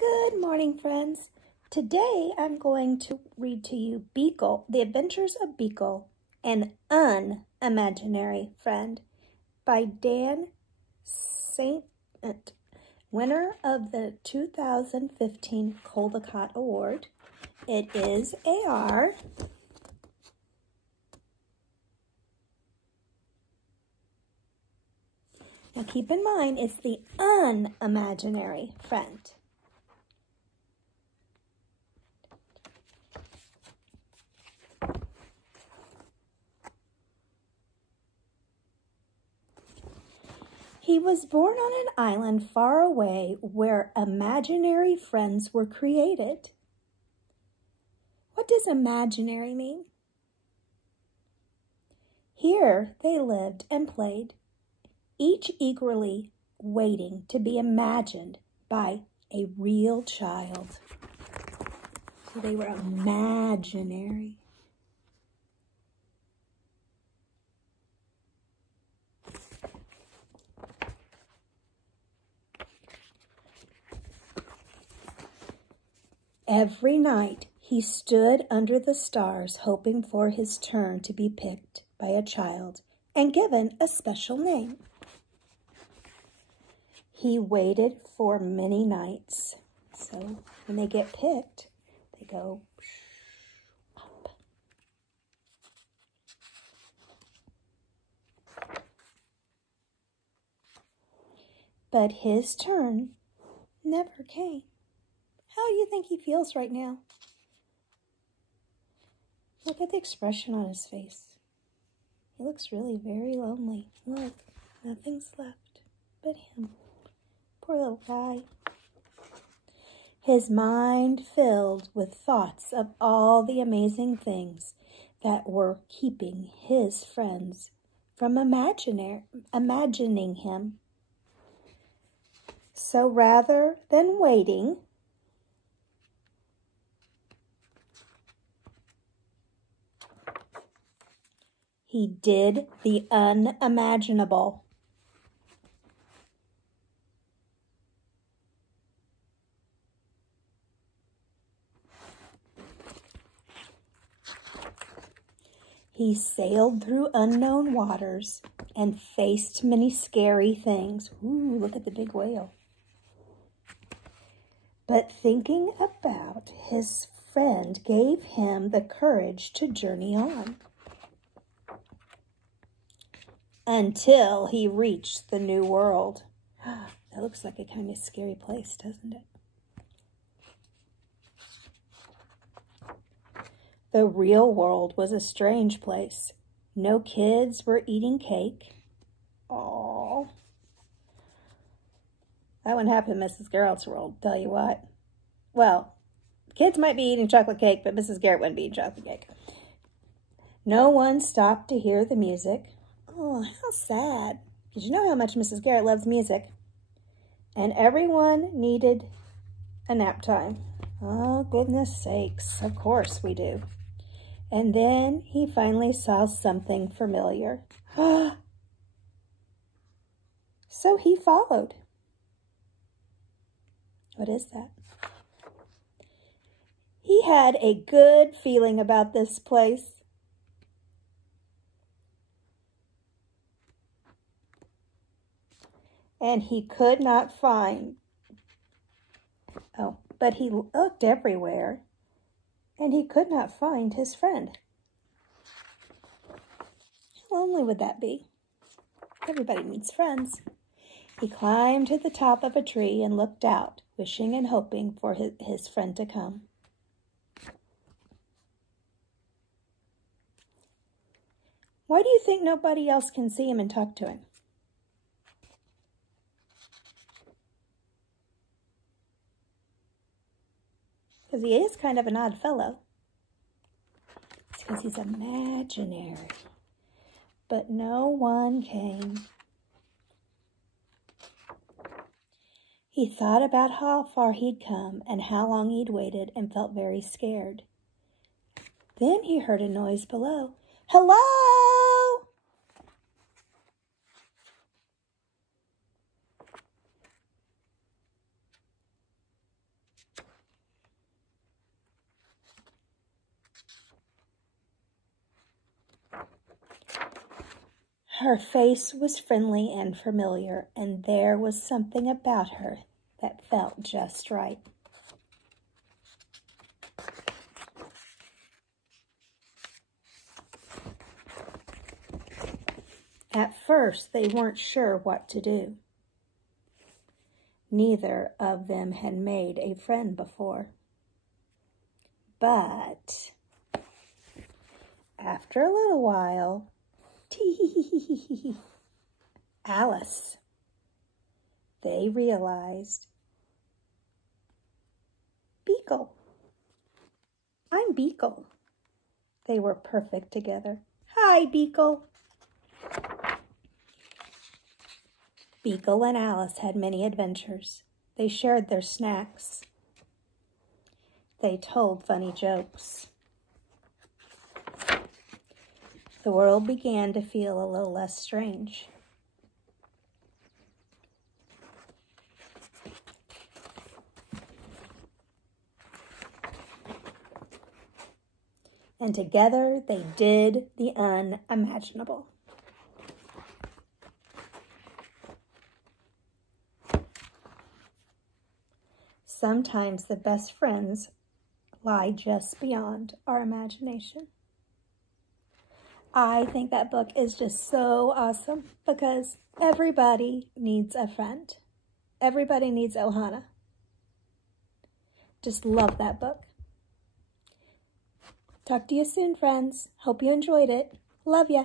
Good morning, friends. Today I'm going to read to you Beekle, The Adventures of Beekle, an Unimaginary Friend by Dan St. winner of the 2015 Caldecott Award. It is AR. Now keep in mind, it's the unimaginary friend. He was born on an island far away where imaginary friends were created. What does imaginary mean? Here they lived and played, each eagerly waiting to be imagined by a real child. So they were imaginary. Every night he stood under the stars hoping for his turn to be picked by a child and given a special name. He waited for many nights. So when they get picked, they go up. But his turn never came. How do you think he feels right now? Look at the expression on his face. He looks really very lonely. Look, nothing's left but him. Poor little guy. His mind filled with thoughts of all the amazing things that were keeping his friends from imagining him. So rather than waiting, he did the unimaginable. He sailed through unknown waters and faced many scary things. Ooh, look at the big whale. But thinking about his friend gave him the courage to journey on. Until he reached the new world. That looks like a kind of scary place, doesn't it? The real world was a strange place. No kids were eating cake. Aww. That wouldn't happen in Mrs. Garrett's world, tell you what. Well, kids might be eating chocolate cake, but Mrs. Garrett wouldn't be eating chocolate cake. No one stopped to hear the music. Oh, how sad. Because you know how much Mrs. Garrett loves music. And everyone needed a nap time. Oh, goodness sakes. Of course we do. And then he finally saw something familiar. So he followed. What is that? He had a good feeling about this place. And he could not find. But he looked everywhere, and he could not find his friend. How lonely would that be? Everybody needs friends. He climbed to the top of a tree and looked out, wishing and hoping for his friend to come. Why do you think nobody else can see him and talk to him? Because he is kind of an odd fellow. It's because he's imaginary. But no one came. He thought about how far he'd come and how long he'd waited and felt very scared. Then he heard a noise below. Hello? Her face was friendly and familiar, and there was something about her that felt just right. At first, they weren't sure what to do. Neither of them had made a friend before. But after a little while, Alice, they realized, Beekle. I'm Beekle. They were perfect together. Hi, Beekle. Beekle and Alice had many adventures. They shared their snacks. They told funny jokes. The world began to feel a little less strange. And together they did the unimaginable. Sometimes the best friends lie just beyond our imagination. I think that book is just so awesome because everybody needs a friend. Everybody needs Ohana. Just love that book. Talk to you soon, friends. Hope you enjoyed it. Love ya.